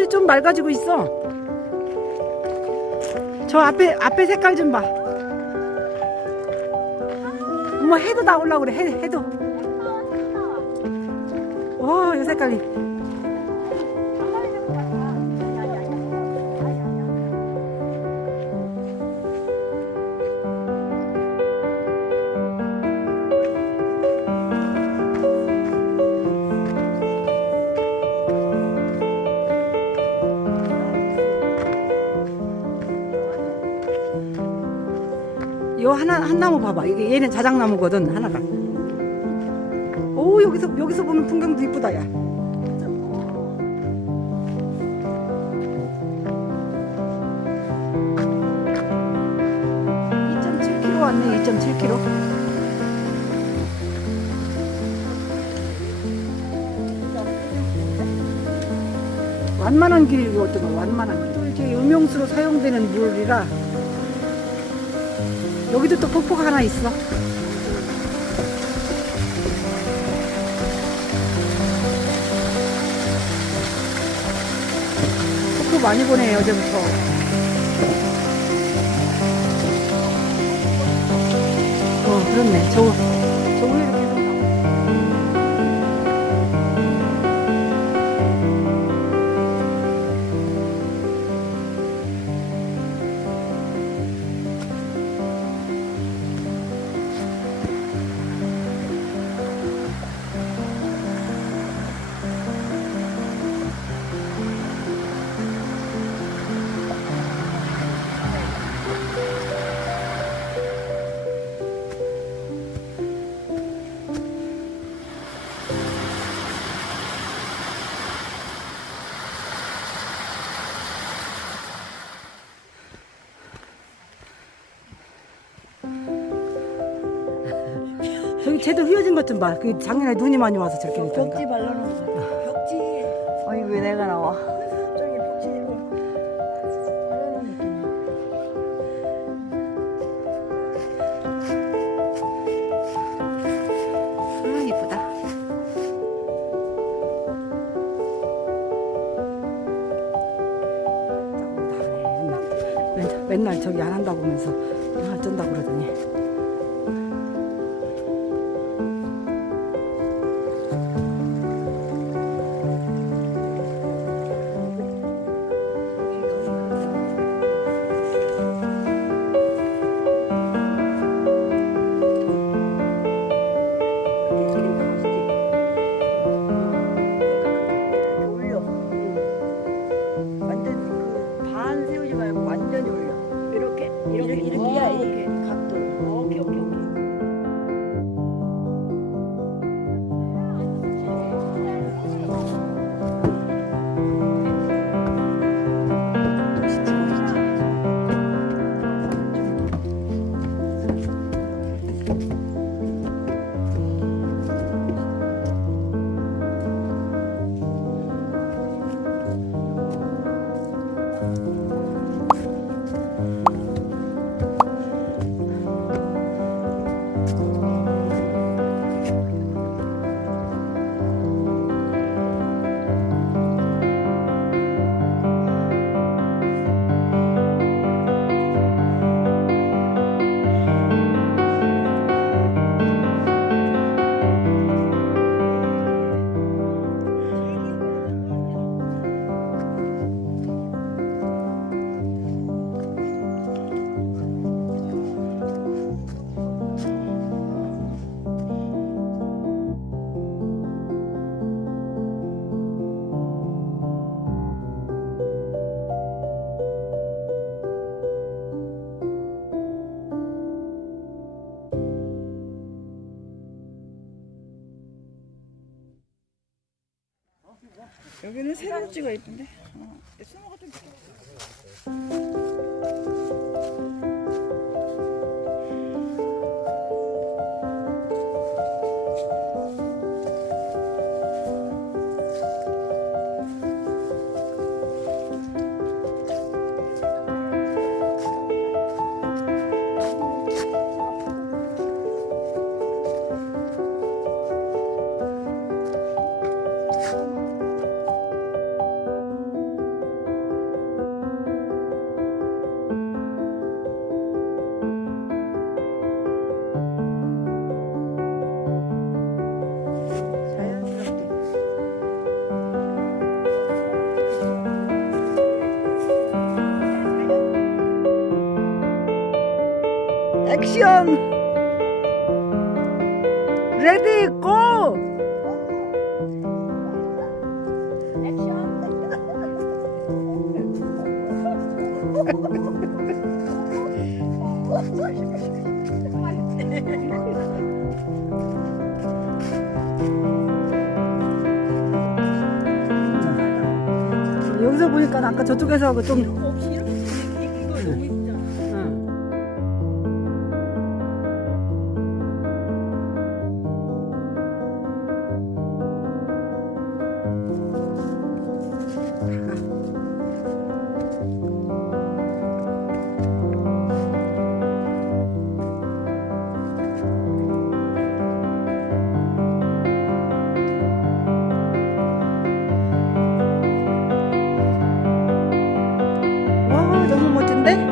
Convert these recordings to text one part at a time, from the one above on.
하늘이 좀 맑아지고 있어. 저 앞에 색깔 좀 봐. 엄마 해도 나오려고 그래. 해도. 와, 이 색깔이. 요 한 나무 봐봐. 이게 얘는 자작나무거든, 하나가. 오, 여기서 보면 풍경도 이쁘다, 야. 2.7km 왔네, 2.7km. 완만한 길이었던 거, 완만한 길. 또 이렇게 음용수로 사용되는 물이라 여기도 또 폭포가 하나 있어. 폭포 많이 보네요, 어제부터. 그렇네. 저 위로 계속 나와. 저기 쟤도 휘어진 것 좀 봐. 그 작년에 눈이 많이 와서 저렇게 됐다니까. 벽지 발라놓은 거. 벽지. 아니 왜 내가 나와? 저기 벽지 이거 발라놓은 느낌이야. 이쁘다. 맨날 저기 안 한다고 하면서 어쩐다고 그러더니. 이렇게 각도. 오케이. 여기는 새로 찍어 이쁜데. 수모가 좀 액션. 레디 고. 여기서 보니까 아까 저쪽에서 좀 없이 이렇게 이거 너무 이쁘잖아. 와, 너무 멋진데?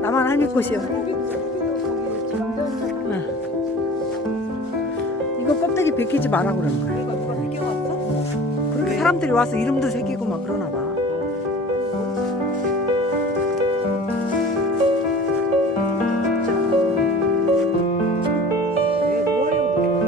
나만 할미꽃이요. 이거 껍데기 벗기지 마라 그러는 거야. 이거 누가 비껴왔어? 그렇게 사람들이 와서 이름도 새기고 막 그러나 봐. 뭐 하려고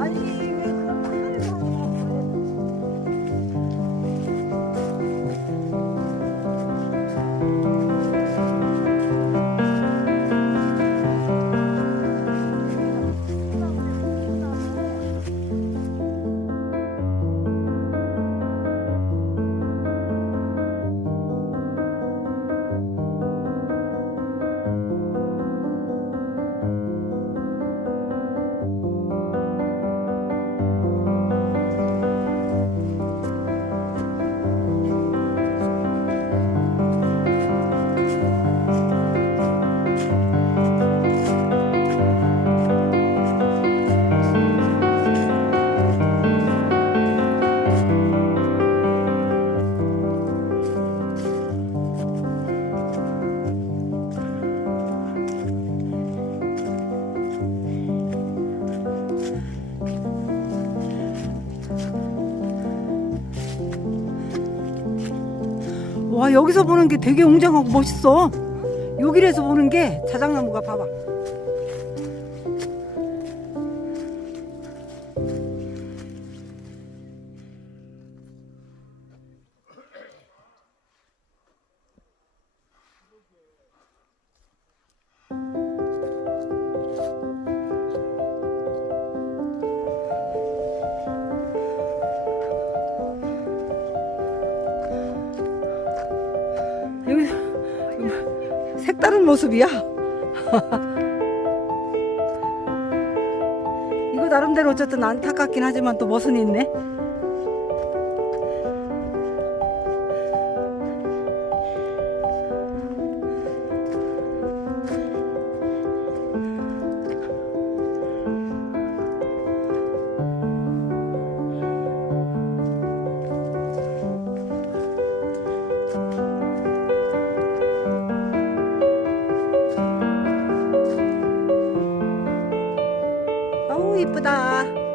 아니 왜 그런 거 하는 거 와, 여기서 보는 게 되게 웅장하고 멋있어. 여기에서 보는 게 자작나무가 봐봐. 여기 색다른 모습이야. 이거 나름대로 어쨌든 안타깝긴 하지만 또 멋은 있네. 아우 이쁘다.